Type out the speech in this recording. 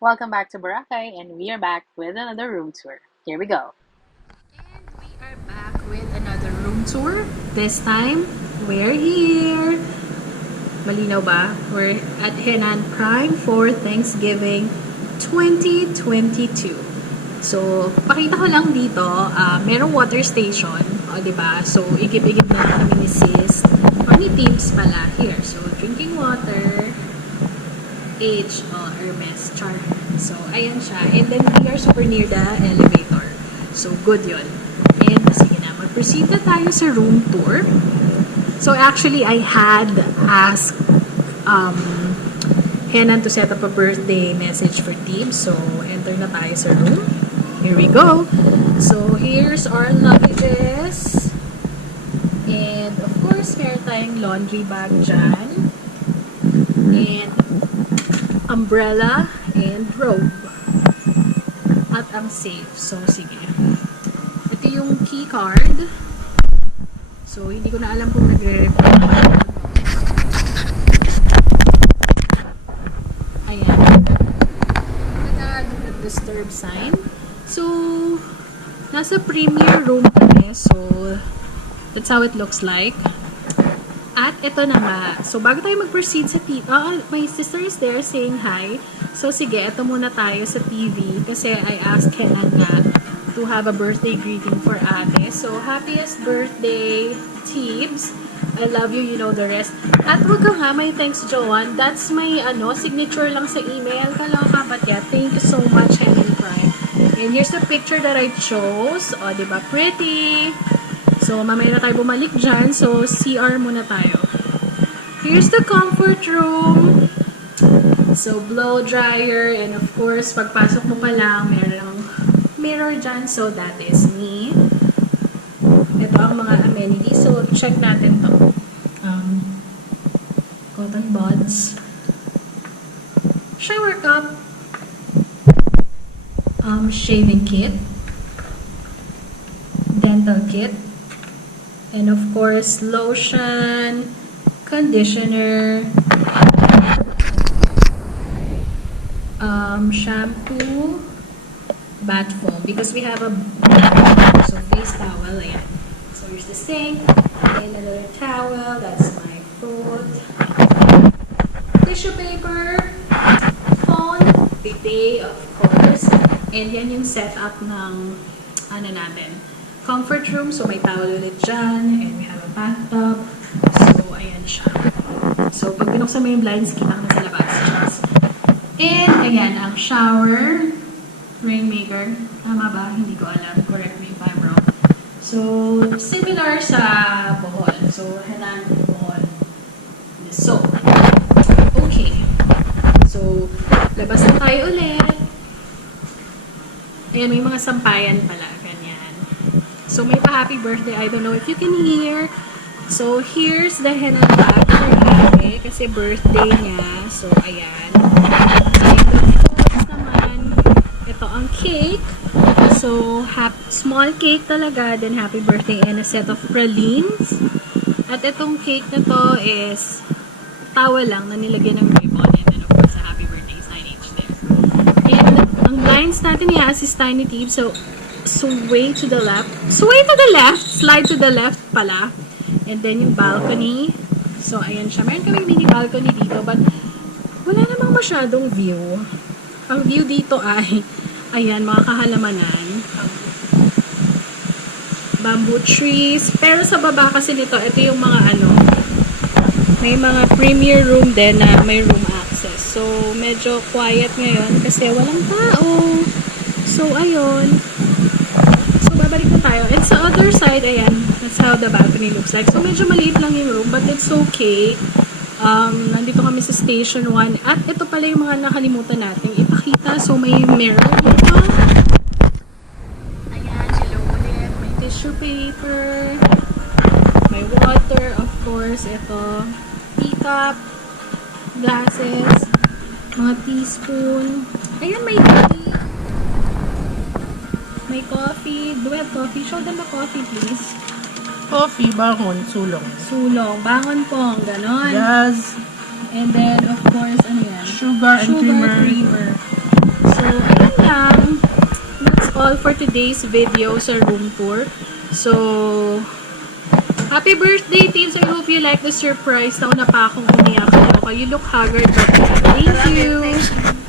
Welcome back to Boracay, and we are back with another room tour. Here we go. And we are back with another room tour. This time, we're here. Malinaw ba? We're at Henann Prime for Thanksgiving 2022. So, pakita ko lang dito, merong water station, o diba? So, igib-igib na lang kami ni sis, or ni Tips pala, here. So, drinking water, Hermes, char. So, ayan siya. And then, we are super near the elevator. So, good yun. And, sige na, mag-proceed na tayo sa room tour. So, actually, I had asked Henann to set up a birthday message for Tips. So, enter na tayo sa room. Here we go. So, here's our luggages. And, of course, meron tayong laundry bag dyan. And, umbrella and robe. At ang safe. So, sige. Ito yung key card. So, hindi ko na alam kung nagre-refer ba. Ayan. Naka-disturb sign. So, nasa premier room kami. So, that's how it looks like. At ito na nga. So, bago tayo mag-proceed sa TV, my sister is there saying hi. So, sige, ito muna tayo sa TV. Kasi I asked Henann nga to have a birthday greeting for ate. So, happiest birthday, Tibbs. I love you, you know the rest. At wag ka nga, may thanks, Joanne. That's my, signature lang sa email. Kaloka, but yeah, thank you so much, Henann Prime. And here's the picture that I chose. O, diba? Pretty! So, mamaya na tayo bumalik dyan. So, CR muna tayo. Here's the comfort room. So, blow dryer. And of course, pagpasok mo pa lang, merong mirror dyan. So, that is me. Ito ang mga amenities. So, check natin to. Cotton buds. Shower cup. Shaving kit. Dental kit. And of course, lotion, conditioner, shampoo, bath foam. Because we have a so face towel, ayan. So here's the sink, and another towel, that's my foot. Tissue paper, phone, bidet, of course. And yan yung setup ng, natin. Comfort room, so may towel ulit dyan, and we have a bathtub. So, ayan siya. So, pag binuksan mo yung blinds, kita ka na sa labas. And, ayan, ang shower, rainmaker. Tama ba? Hindi ko alam. Correct me if I'm wrong. So, similar sa Bohol. So, Henann Bohol. So, okay. So, labas na tayo ulit. Ayan, may mga sampayan pala. So, may pa-happy birthday. I don't know if you can hear. So, here's the henna bag for Hehe kasi birthday niya. So, ayan. And of course naman, ito ang cake. So, small cake talaga. Then, happy birthday and a set of pralines. At itong cake na to is towel lang na nilagyan ng ribbon. And then, of course, a happy birthday signage there. And, ang blinds natin niya is tiny tip. So, sway to the left. Sway to the left. Slide to the left pala. And then yung balcony. So, ayan siya. Meron kaming mini balcony dito. But, wala namang masyadong view. Ang view dito ay, ayan, mga kahalamanan. Bamboo trees. Pero sa baba kasi nito, ito yung mga may mga premier room din na may room access. So, medyo quiet ngayon kasi walang tao. So, ayun. Babalik na tayo. And sa other side, ayan, that's how the balcony looks like. So, medyo maliit lang yung room, but it's okay. Nandito kami sa Station 1. At ito pala yung mga nakalimutan natin ipakita. So, may mirror dito. Ayan, hello ulit. May tissue paper. May water, of course. Ito, teacup, glasses, mga teaspoon. Ayan, may tea. May coffee. Do we have coffee? Show them the coffee, please. Coffee, bangon, sulong. Sulong. Bangon pong. Ganon. Yes. And then, of course, ano yan? Sugar and creamer. all for today's video sa room tour. So, happy birthday, teens! I hope you like the surprise. Nauna pa akong umiyak. You look haggard, but thank you!